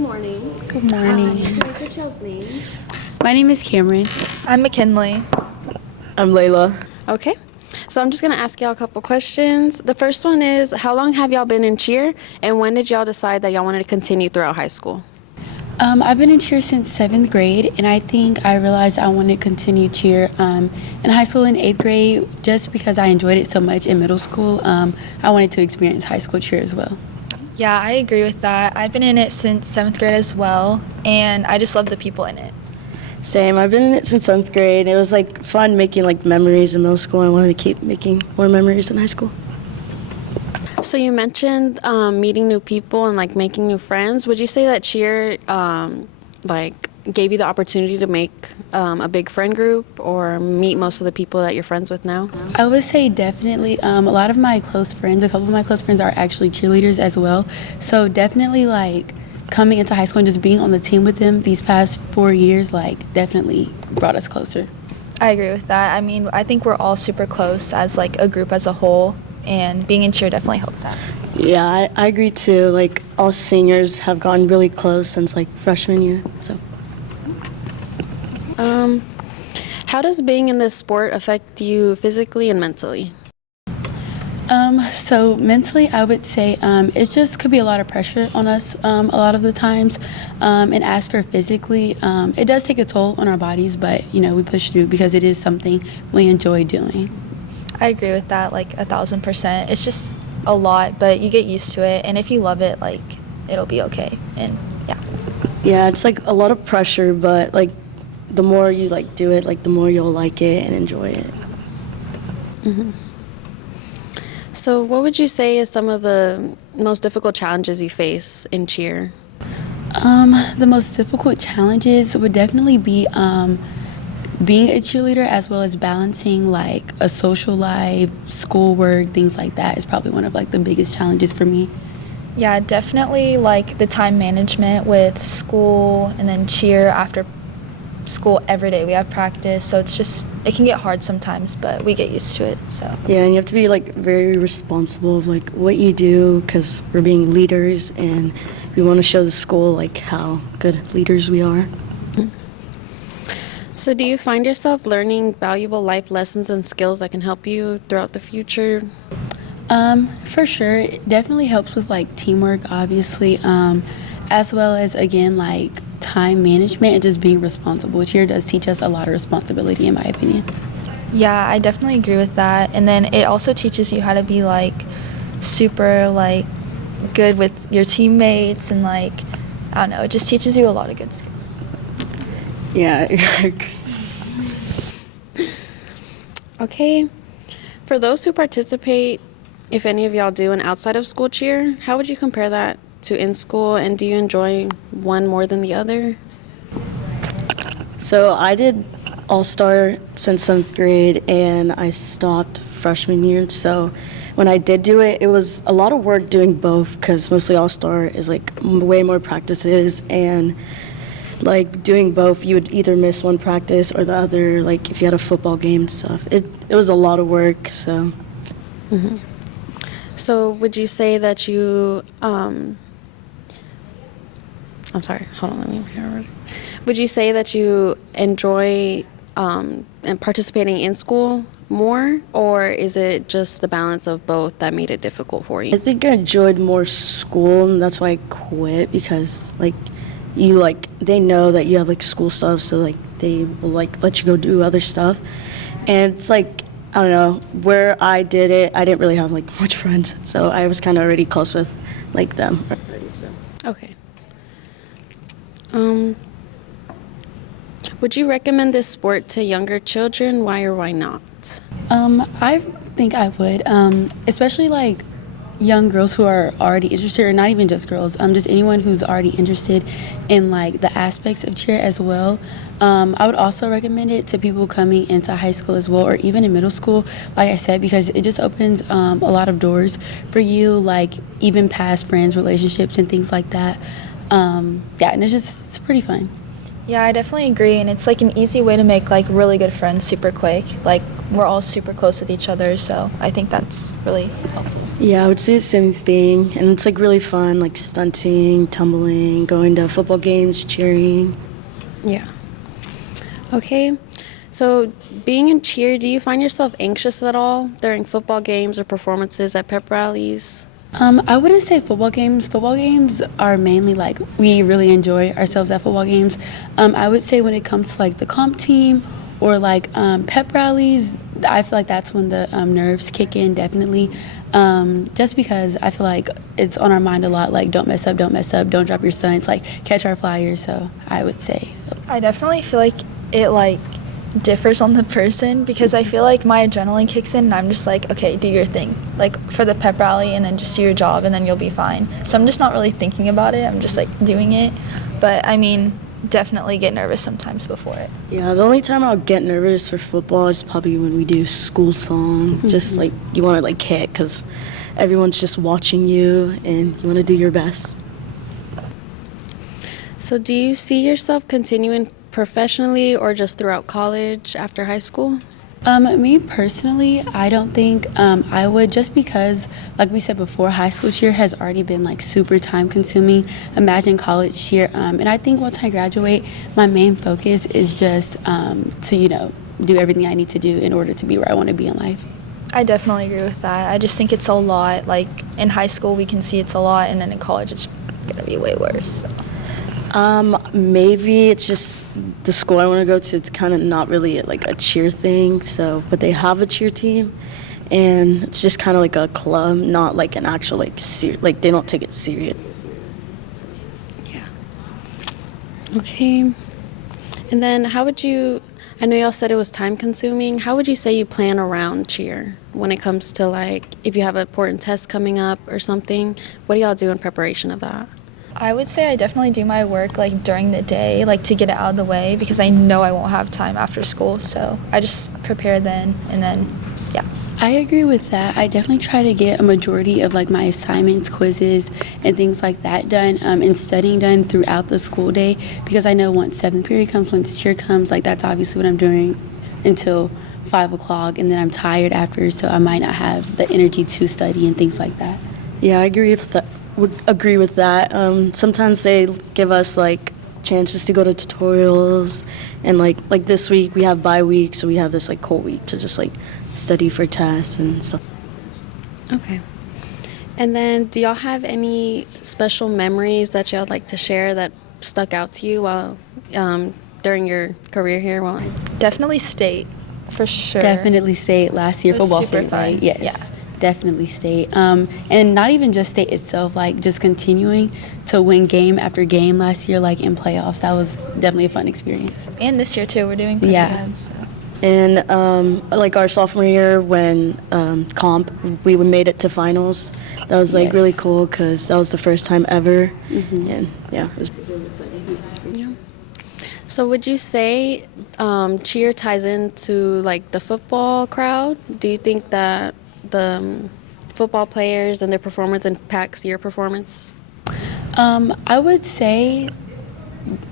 morning. Good morning. Can I get y'all's names? My name is Cameron. I'm McKinley. I'm Layla. Okay. So I'm just going to ask y'all a couple questions. The first one is, how long have y'all been in cheer, and when did y'all decide that y'all wanted to continue throughout high school? I've been in cheer since 7th grade, and I think I realized I wanted to continue cheer in high school in 8th grade just because I enjoyed it so much in middle school. I wanted to experience high school cheer as well. Yeah, I agree with that. I've been in it since 7th grade as well, and I just love the people in it. Same. I've been in it since 7th grade. It was like fun making like memories in middle school. I wanted to keep making more memories in high school. So you mentioned meeting new people and like making new friends. Would you say that cheer like gave you the opportunity to make a big friend group or meet most of the people that you're friends with now? I would say definitely a lot of my close friends, a couple of my close friends are actually cheerleaders as well. So definitely like coming into high school and just being on the team with them these past 4 years like definitely brought us closer. I agree with that. I mean, I think we're all super close as like a group as a whole, and being in cheer definitely helped that. Yeah, I agree too. Like all seniors have gotten really close since like freshman year. So. How does being in this sport affect you physically and mentally? So mentally, I would say it just could be a lot of pressure on us a lot of the times. And as for physically, it does take a toll on our bodies, but you know we push through because it is something we enjoy doing. I agree with that, like 1,000%. It's just a lot, but you get used to it, and if you love it, like it'll be okay. And yeah. Yeah, it's like a lot of pressure, but like the more you like do it, like the more you'll like it and enjoy it. Mm-hmm. So what would you say is some of the most difficult challenges you face in cheer? The most difficult challenges would definitely be being a cheerleader as well as balancing like a social life, schoolwork, things like that is probably one of like the biggest challenges for me. Yeah, definitely like the time management with school and then cheer after school every day. We have practice, so it can get hard sometimes, but we get used to it. So Yeah, and you have to be like very responsible of like what you do because we're being leaders and we want to show the school like how good leaders we are. So do you find yourself learning valuable life lessons and skills that can help you throughout the future? For sure, it definitely helps with like teamwork, obviously, as well as again like time management and just being responsible. Cheer does teach us a lot of responsibility, in my opinion. yeah, I definitely agree with that. And then it also teaches you how to be like super like good with your teammates, and like I don't know, it just teaches you a lot of good skills. Yeah, I agree. Okay. For those who participate, if any of y'all do an outside of school cheer, how would you compare that to in school, and do you enjoy one more than the other? So I did All-Star since 7th grade, and I stopped freshman year. So when I did do it, it was a lot of work doing both because mostly All-Star is like way more practices, and like doing both, you would either miss one practice or the other. Like if you had a football game and stuff, it was a lot of work. So. Mm-hmm. So would you say that you, I'm sorry, hold on, let me hear it. Would you say that you enjoy and participating in school more, or is it just the balance of both that made it difficult for you? I think I enjoyed more school, and that's why I quit because like you like they know that you have like school stuff, so like they will like let you go do other stuff, and it's like I don't know where I did it. I didn't really have like much friends, so I was kind of already close with like them already. So. Okay. Would you recommend this sport to younger children? Why or why not? I think I would, especially like young girls who are already interested, or not even just girls, just anyone who's already interested in like the aspects of cheer as well. I would also recommend it to people coming into high school as well, or even in middle school, like I said, because it just opens a lot of doors for you, like even past friends, relationships, and things like that. Yeah, and it's pretty fun. Yeah, I definitely agree, and it's like an easy way to make like really good friends super quick. Like we're all super close with each other, so I think that's really helpful. Yeah, I would say the same thing. And it's like really fun, like stunting, tumbling, going to football games, cheering. Yeah. Okay. So, being in cheer, do you find yourself anxious at all during football games or performances at pep rallies? I wouldn't say football games. Football games are mainly like we really enjoy ourselves at football games. I would say when it comes to like the comp team or like pep rallies, I feel like that's when the nerves kick in definitely. Just because I feel like it's on our mind a lot, like don't mess up, don't drop your stunts, like catch our flyers. So I would say. I definitely feel like it like differs on the person because I feel like my adrenaline kicks in and I'm just like, okay, do your thing, like for the pep rally, and then just do your job and then you'll be fine. So I'm just not really thinking about it. I'm just like doing it. But I mean, definitely get nervous sometimes before it. Yeah, the only time I'll get nervous for football is probably when we do school song. Just like you want to like hit because everyone's just watching you and you want to do your best. So, do you see yourself continuing professionally or just throughout college after high school? Me personally, I don't think I would, just because, like we said before, high school cheer has already been like super time consuming. Imagine college cheer. And I think once I graduate, my main focus is just to, do everything I need to do in order to be where I want to be in life. I definitely agree with that. I just think it's a lot. Like in high school, we can see it's a lot, and then in college, it's gonna be way worse. So. Maybe it's just the school I want to go to. It's kind of not really like a cheer thing. So, but they have a cheer team, and it's just kind of like a club, not like an actual like like they don't take it serious. Yeah. Okay. And then how would you, I know y'all said it was time consuming. How would you say you plan around cheer when it comes to like if you have an important test coming up or something? What do y'all do in preparation of that? I would say I definitely do my work like during the day, like to get it out of the way because I know I won't have time after school. So I just prepare then and then, yeah. I agree with that. I definitely try to get a majority of like my assignments, quizzes, and things like that done and studying done throughout the school day because I know once 7th period comes, once cheer comes, like that's obviously what I'm doing until 5 o'clock, and then I'm tired after, so I might not have the energy to study and things like that. Yeah, I agree with that. Would agree with that. Sometimes they give us like chances to go to tutorials, and like this week we have bye week, so we have this like whole week to just like study for tests and stuff. Okay. And then do y'all have any special memories that y'all like to share that stuck out to you while during your career here? Well, Definitely state, for sure. Definitely state last year It was football super state, right? fun. Yes. Yeah. Definitely state. And not even just state itself, like just continuing to win game after game last year, like in playoffs. That was definitely a fun experience. And this year too, we're doing pretty good. So. And like our sophomore year when comp, we made it to finals. That was like really Yes. cool because that was the first time ever. And yeah, it was yeah. So would you say cheer ties into like the football crowd? Do you think that the football players and their performance impacts your performance? I would say,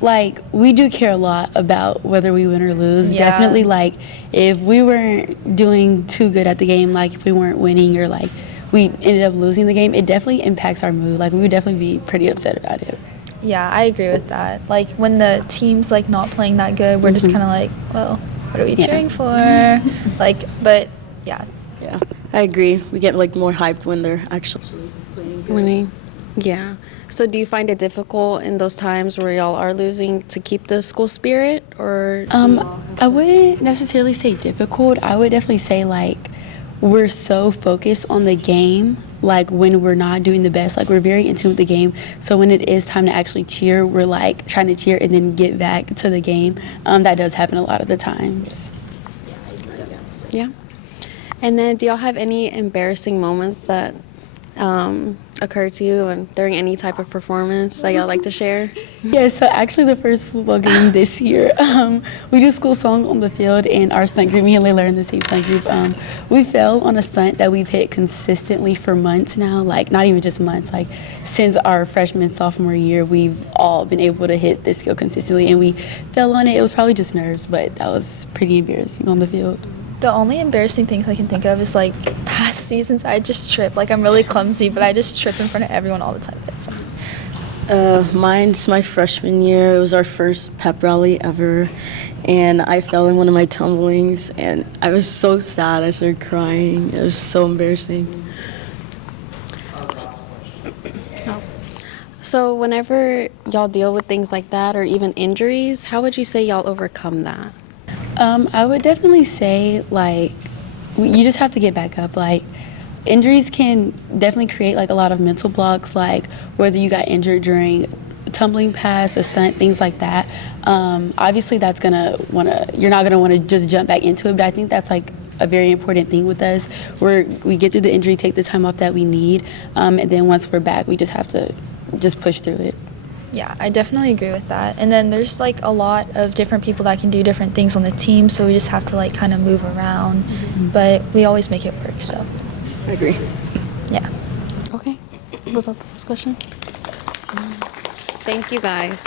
like, we do care a lot about whether we win or lose. Yeah. Definitely, like, if we weren't doing too good at the game, like, if we weren't winning or, like, we ended up losing the game, it definitely impacts our mood. Like, we would definitely be pretty upset about it. Yeah, I agree with that. Like when the team's like not playing that good, we're just kind of like, well, what are we Yeah. cheering for? Like, but yeah. yeah. I agree. We get like more hyped when they're actually playing good. Winning. Yeah. So do you find it difficult in those times where y'all are losing to keep the school spirit, or? I wouldn't necessarily say difficult. I would definitely say, like, we're so focused on the game, like when we're not doing the best, like we're very in tune with the game. So when it is time to actually cheer, we're like trying to cheer and then get back to the game. That does happen a lot of the times. Yeah. And then do y'all have any embarrassing moments that occur to you and during any type of performance that y'all like to share? Yeah, so actually the first football game this year, we do school song on the field, and our stunt group, me and Layla are in the same stunt group, we fell on a stunt that we've hit consistently for months now, like not even just months, like since our freshman, sophomore year, we've all been able to hit this skill consistently, and we fell on it. It was probably just nerves, but that was pretty embarrassing on the field. The only embarrassing things I can think of is like past seasons, I just trip. Like, I'm really clumsy, but I just trip in front of everyone all the time. That's Mine's my freshman year. It was our first pep rally ever, and I fell in one of my tumblings, and I was so sad. I started crying. It was so embarrassing. So whenever y'all deal with things like that or even injuries, how would you say y'all overcome that? I would definitely say, like, you just have to get back up. Like, injuries can definitely create, like, a lot of mental blocks, like, whether you got injured during tumbling past, a stunt, things like that. Obviously, you're not gonna wanna just jump back into it, but I think that's, like, a very important thing with us, where we get through the injury, take the time off that we need, and then once we're back, we just have to just push through it. Yeah, I definitely agree with that. And then there's like a lot of different people that can do different things on the team, so we just have to like kind of move around. But we always make it work, so I agree. yeah. Okay. Was that the last question? Thank you guys.